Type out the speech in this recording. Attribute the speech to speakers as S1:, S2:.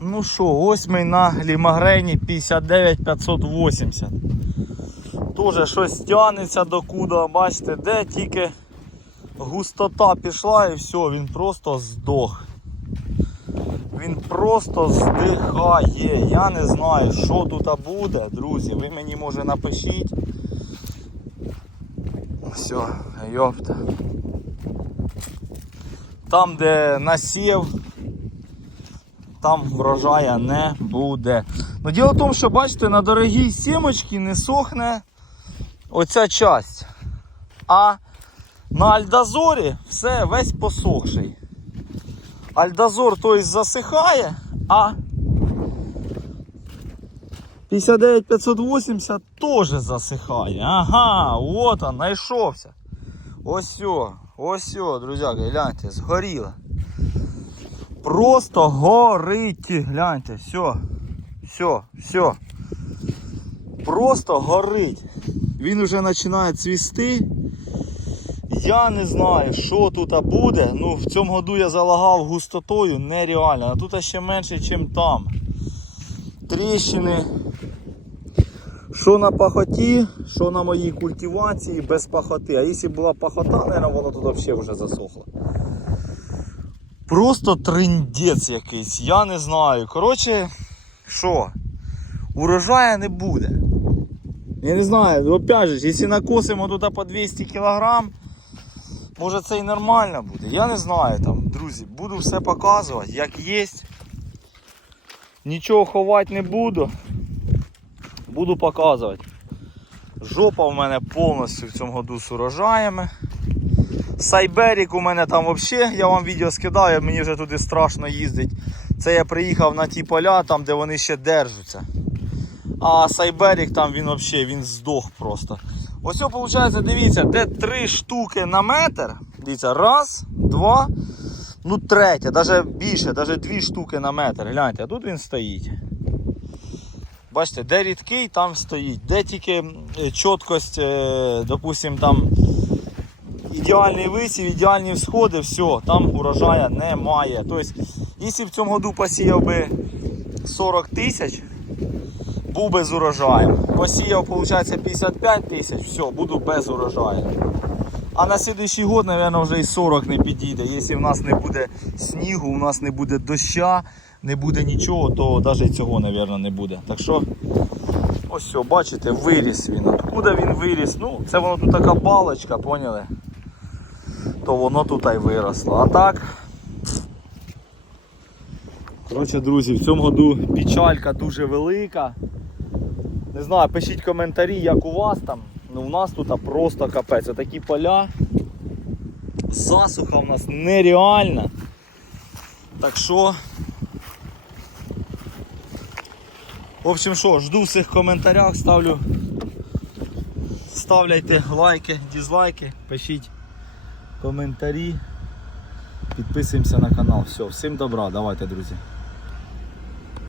S1: Ну що, восьмий на лімагрені 59580. Тоже щось тягнеться до куда, бачите, де тільки густота пішла і все, він просто здох. Він просто здихає. Я не знаю, що тут буде, друзі. Ви мені може напишіть. Все, йопта. Там, де насів, там врожая не буде. Ну, діло в тому, що бачите, на дорогій сімочці не сохне оця часть. А на Альдазорі все весь посохший. Альдазор той засихає, а 59580 теж засихає. Ага, от он, знайшовся. Ось ось о, друзяки, гляньте, згоріло. Просто горить. Гляньте, все. Все, все. Просто горить. Він вже починає цвісти. Я не знаю, що тут буде. Ну, в цьому году я залагав густотою нереально. А тут ще менше, ніж там. Тріщини. Що на пахоті, що на моїй культивації без пахоти. А якщо була пахота, наверное, воно тут взагалі вже засохло. Просто триндець якийсь, я не знаю. Коротше, що? Урожая не буде. Я не знаю, опять же, якщо накосимо туди по 200 кг, може це і нормально буде. Я не знаю там, друзі, буду все показувати, як є. Нічого ховати не буду. Буду показувати. Жопа в мене повністю в цьому году з урожаями. Сайберік у мене там взагалі, я вам відео скидаю, мені вже туди страшно їздить. Це я приїхав на ті поля, там де вони ще держаться. А Сайберік там він взагалі він здох просто. Ось, виходить, дивіться, де три штуки на метр. Дивіться, раз, два, ну третя, навіть більше, навіть дві штуки на метр. Гляньте, а тут він стоїть. Бачите, де рідкий, там стоїть. Де тільки чіткость, е, допустим, там ідеальний висів, ідеальні всходи, все, там урожая немає. Тобто, якщо в цьому году посіяв би 40 тисяч, був би з урожаєм. Посіяв, виходить, 55 тисяч, все, буду без урожаю. А на слідуючий год, мабуть, вже і 40 не підійде. Якщо в нас не буде снігу, у нас не буде доща, не буде нічого, то навіть цього, мабуть, не буде. Так що, ось все, бачите, виріс він. Откуда він виріс? Ну, це воно тут така балочка, поняли? То воно тут і виросло. А так. Коротше, друзі, в цьому году печалька дуже велика. Не знаю, пишіть коментарі, як у вас там. Ну у нас тут просто капець. Такі поля. Засуха у нас нереальна. Так що. В общем що, жду всіх в коментарях, ставлю. Ставляйте лайки, дізлайки, пишіть коментарі. Підписуємося на канал. Все, всім добра, давайте, друзі.